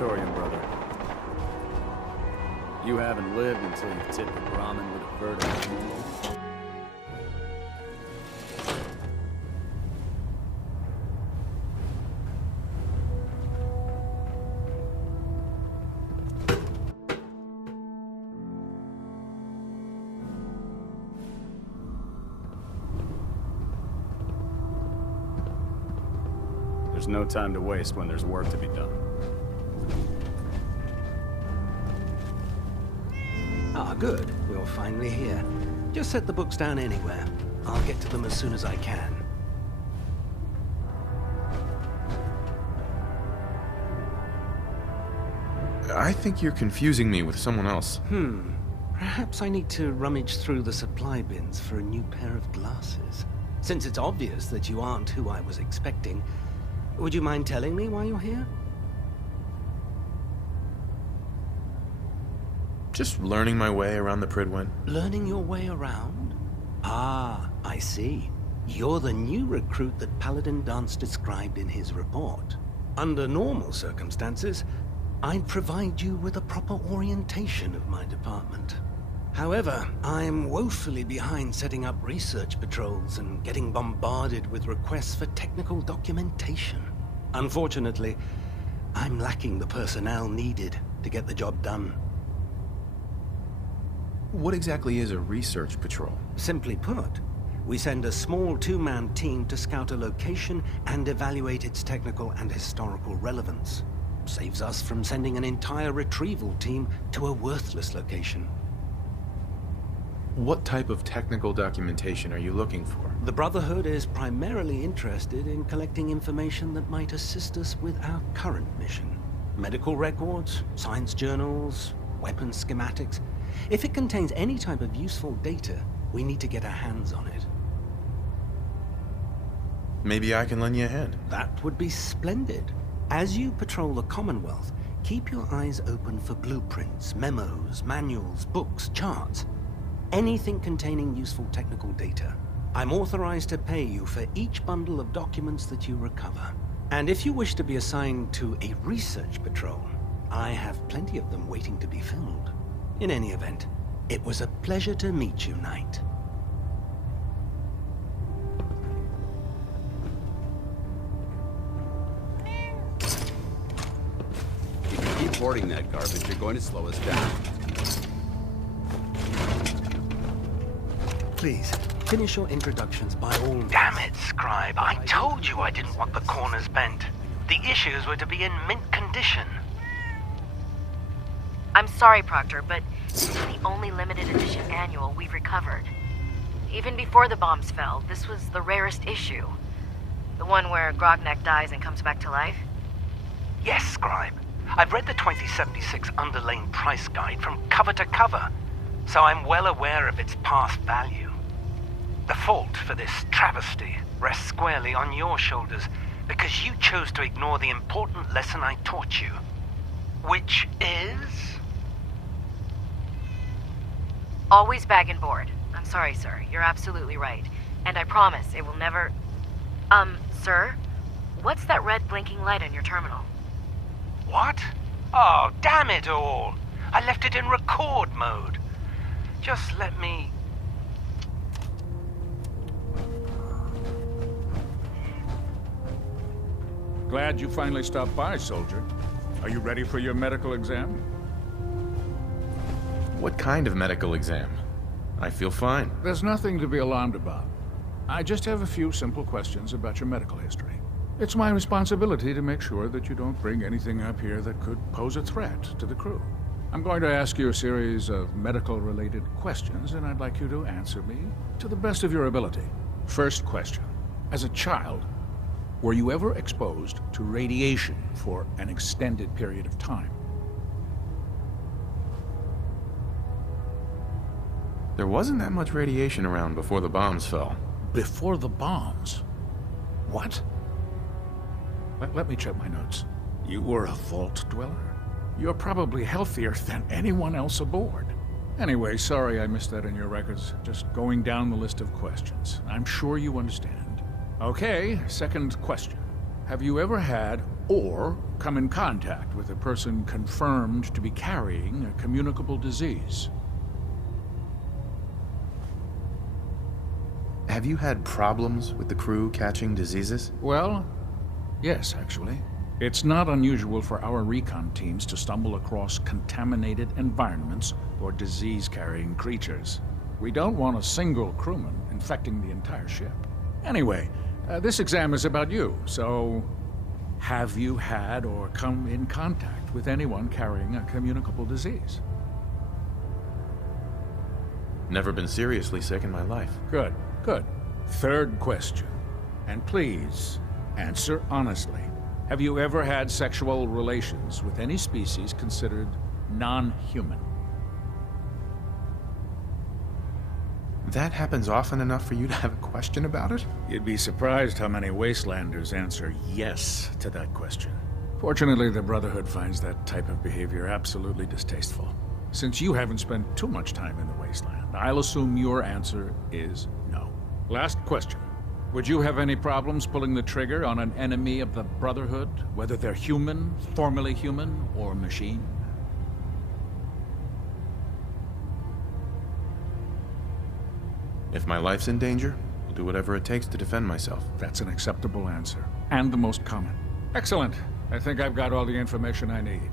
sanatorium, brother. You haven't lived until you've tipped a Brahmin with a verdict. There's no time to waste when there's work to be done. Ah, good. You're finally here. Just set the books down anywhere. I'll get to them as soon as I can. I think you're confusing me with someone else. Perhaps I need to rummage through the supply bins for a new pair of glasses. Since it's obvious that you aren't who I was expecting, would you mind telling me why you're here? Just learning my way around the Pridwen. Learning your way around? Ah, I see. You're the new recruit that Paladin Dance described in his report. Under normal circumstances, I'd provide you with a proper orientation of my department. However, I'm woefully behind setting up research patrols and getting bombarded with requests for technical documentation. Unfortunately, I'm lacking the personnel needed to get the job done. What exactly is a research patrol? Simply put, we send a small two-man team to scout a location and evaluate its technical and historical relevance. Saves us from sending an entire retrieval team to a worthless location. What type of technical documentation are you looking for? The Brotherhood is primarily interested in collecting information that might assist us with our current mission. Medical records, science journals, weapons schematics. If it contains any type of useful data, we need to get our hands on it. Maybe I can lend you a hand. That would be splendid. As you patrol the Commonwealth, keep your eyes open for blueprints, memos, manuals, books, charts. Anything containing useful technical data. I'm authorized to pay you for each bundle of documents that you recover. And if you wish to be assigned to a research patrol, I have plenty of them waiting to be filled. In any event, it was a pleasure to meet you, Knight. If you keep hoarding that garbage, you're going to slow us down. Please, finish your introductions by all means. Damn it, Scribe. I told you I didn't want the corners bent. The issues were to be in mint condition. I'm sorry, Proctor, but this is the only limited edition annual we've recovered. Even before the bombs fell, this was the rarest issue. The one where Grognak dies and comes back to life. Yes, Scribe. I've read the 2076 underlane price guide from cover to cover, so I'm well aware of its past value. The fault for this travesty rests squarely on your shoulders because you chose to ignore the important lesson I taught you. Which is? Always bag and board. I'm sorry, sir. You're absolutely right. And I promise it will never... Sir? What's that red blinking light on your terminal? What? Oh, damn it all! I left it in record mode. Just let me... Glad you finally stopped by, soldier. Are you ready for your medical exam? What kind of medical exam? I feel fine. There's nothing to be alarmed about. I just have a few simple questions about your medical history. It's my responsibility to make sure that you don't bring anything up here that could pose a threat to the crew. I'm going to ask you a series of medical-related questions, and I'd like you to answer me to the best of your ability. First question. As a child, were you ever exposed to radiation for an extended period of time? There wasn't that much radiation around before the bombs fell. Before the bombs? What? Let me check my notes. You were a vault dweller? You're probably healthier than anyone else aboard. Anyway, sorry I missed that in your records. Just going down the list of questions. I'm sure you understand. Okay, second question. Have you ever had or come in contact with a person confirmed to be carrying a communicable disease. Have you had problems with the crew catching diseases? Well, yes, actually. It's not unusual for our recon teams to stumble across contaminated environments or disease-carrying creatures. We don't want a single crewman infecting the entire ship. Anyway, this exam is about you, so have you had or come in contact with anyone carrying a communicable disease? Never been seriously sick in my life. Good, good. Third question. And please, answer honestly. Have you ever had sexual relations with any species considered non-human? That happens often enough for you to have a question about it? You'd be surprised how many Wastelanders answer yes to that question. Fortunately, the Brotherhood finds that type of behavior absolutely distasteful. Since you haven't spent too much time in the Wasteland, I'll assume your answer is no. Last question. Would you have any problems pulling the trigger on an enemy of the Brotherhood, whether they're human, formerly human, or machine? If my life's in danger, I'll do whatever it takes to defend myself. That's an acceptable answer, and the most common. Excellent. I think I've got all the information I need.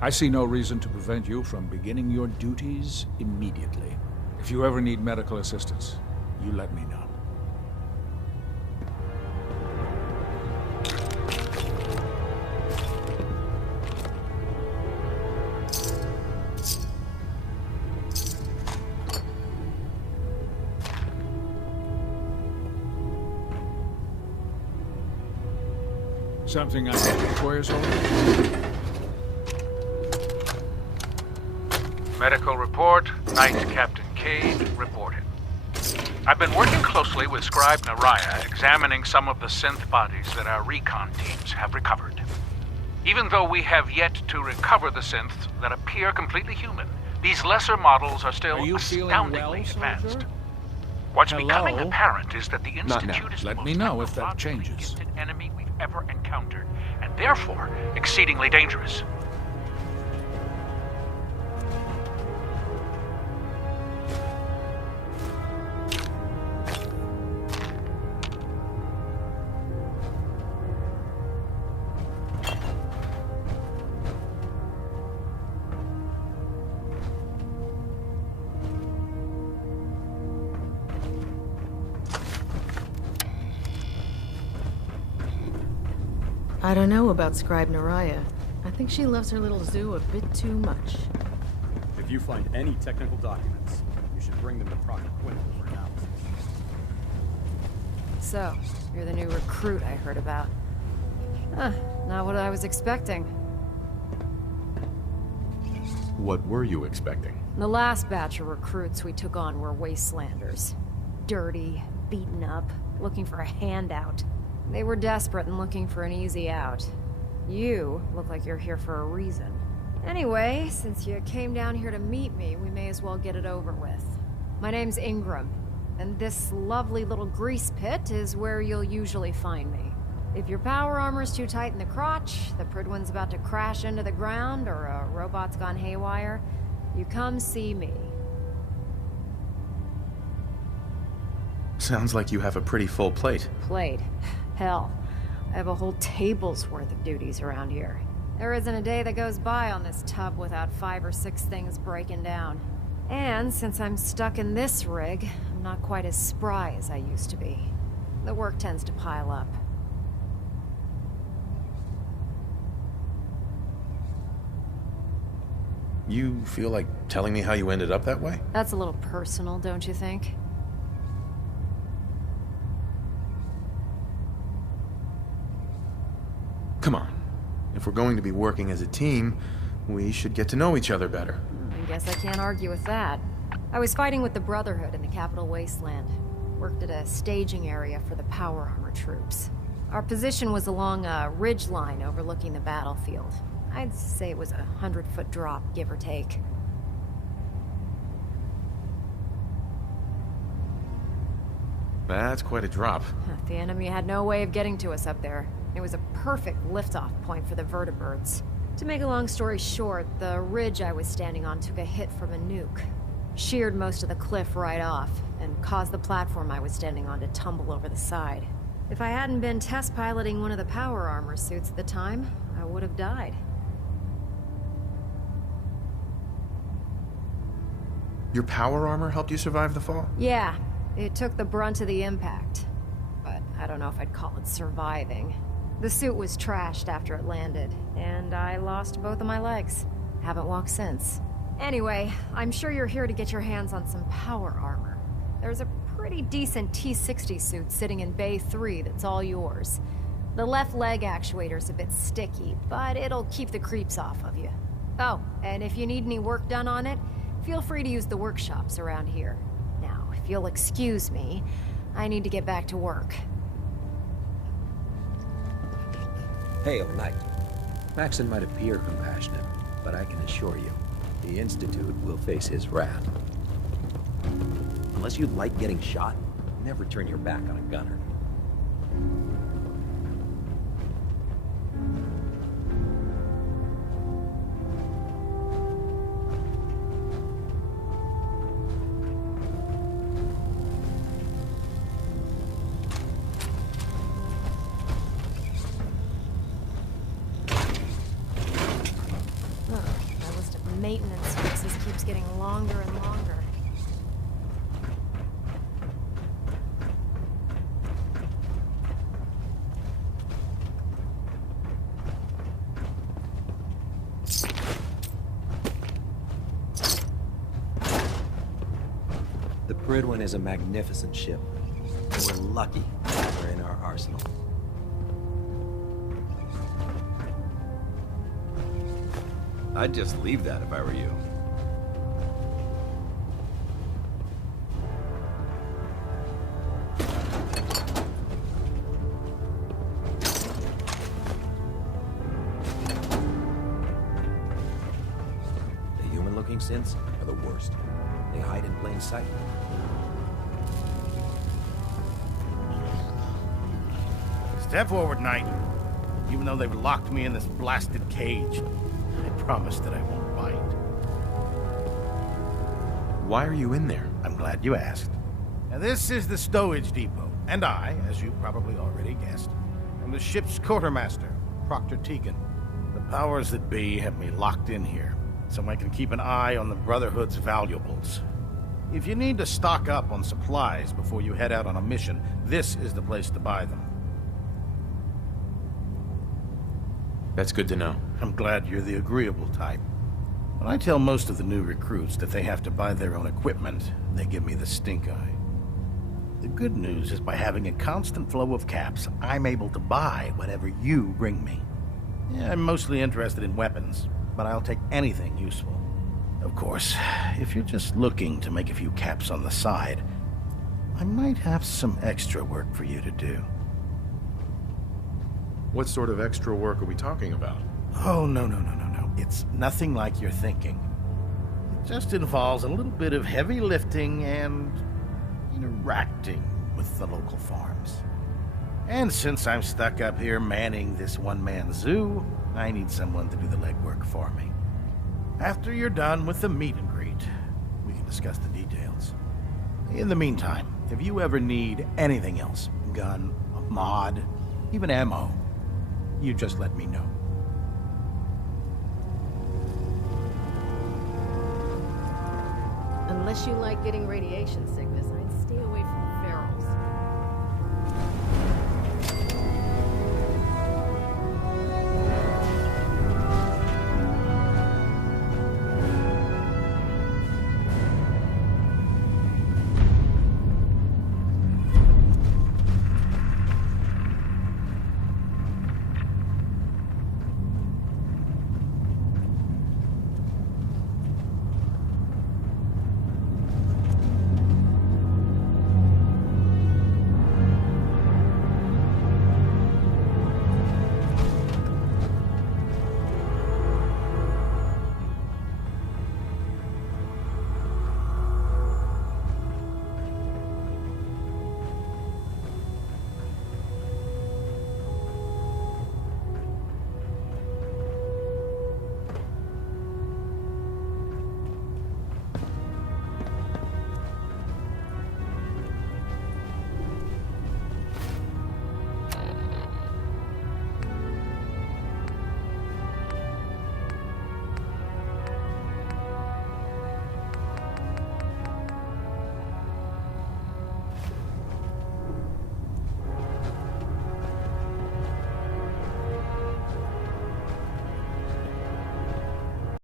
I see no reason to prevent you from beginning your duties immediately. If you ever need medical assistance, you let me know. Something I can do for you, soldier? Medical report. Knight Captain Cade reported. I've been working closely with Scribe Naraya, examining some of the synth bodies that our recon teams have recovered. Even though we have yet to recover the synths that appear completely human, these lesser models are still astoundingly advanced. What's becoming apparent is that the Institute is the Let me most know if that technologically changes. gifted enemy we've ever encountered, and therefore exceedingly dangerous. I don't know about Scribe Naraya. I think she loves her little zoo a bit too much. If you find any technical documents, you should bring them to Project Quinto for analysis. So, you're the new recruit I heard about. Huh, not what I was expecting. What were you expecting? The last batch of recruits we took on were Wastelanders. Dirty, beaten up, looking for a handout. They were desperate and looking for an easy out. You look like you're here for a reason. Anyway, since you came down here to meet me, we may as well get it over with. My name's Ingram, and this lovely little grease pit is where you'll usually find me. If your power armor's too tight in the crotch, the Pridwin's about to crash into the ground, or a robot's gone haywire, you come see me. Sounds like you have a pretty full plate. Plate? Hell, I have a whole table's worth of duties around here. There isn't a day that goes by on this tub without 5 or 6 things breaking down. And since I'm stuck in this rig, I'm not quite as spry as I used to be. The work tends to pile up. You feel like telling me how you ended up that way? That's a little personal, don't you think? Come on. If we're going to be working as a team, we should get to know each other better. I guess I can't argue with that. I was fighting with the Brotherhood in the Capital Wasteland. Worked at a staging area for the power armor troops. Our position was along a ridge line overlooking the battlefield. I'd say it was a 100-foot drop, give or take. That's quite a drop. The enemy had no way of getting to us up there. It was a perfect liftoff point for the vertibirds. To make a long story short, the ridge I was standing on took a hit from a nuke. Sheared most of the cliff right off, and caused the platform I was standing on to tumble over the side. If I hadn't been test piloting one of the power armor suits at the time, I would have died. Your power armor helped you survive the fall? Yeah, it took the brunt of the impact. But I don't know if I'd call it surviving. The suit was trashed after it landed, and I lost both of my legs. Haven't walked since. Anyway, I'm sure you're here to get your hands on some power armor. There's a pretty decent T-60 suit sitting in Bay 3 that's all yours. The left leg actuator's a bit sticky, but it'll keep the creeps off of you. Oh, and if you need any work done on it, feel free to use the workshops around here. Now, if you'll excuse me, I need to get back to work. Hey, old knight. Maxon might appear compassionate, but I can assure you, the Institute will face his wrath. Unless you like getting shot, never turn your back on a gunner. My list of maintenance fixes keeps getting longer and longer. The Pridwin is a magnificent ship. We're lucky we're in our arsenal. I'd just leave that if I were you. The human-looking synths are the worst. They hide in plain sight. Step forward, Knight. Even though they've locked me in this blasted cage, I promise that I won't bite. Why are you in there? I'm glad you asked. Now, this is the stowage depot, and I, as you probably already guessed, am the ship's quartermaster, Proctor Tegan. The powers that be have me locked in here, so I can keep an eye on the Brotherhood's valuables. If you need to stock up on supplies before you head out on a mission, this is the place to buy them. That's good to know. I'm glad you're the agreeable type. When I tell most of the new recruits that they have to buy their own equipment, they give me the stink eye. The good news is by having a constant flow of caps, I'm able to buy whatever you bring me. Yeah, I'm mostly interested in weapons, but I'll take anything useful. Of course, if you're just looking to make a few caps on the side, I might have some extra work for you to do. What sort of extra work are we talking about? Oh, no. It's nothing like you're thinking. It just involves a little bit of heavy lifting and interacting with the local farms. And since I'm stuck up here manning this one-man zoo, I need someone to do the legwork for me. After you're done with the meet and greet, we can discuss the details. In the meantime, if you ever need anything else, gun, a mod, even ammo, you just let me know. Unless you like getting radiation sickness, I'd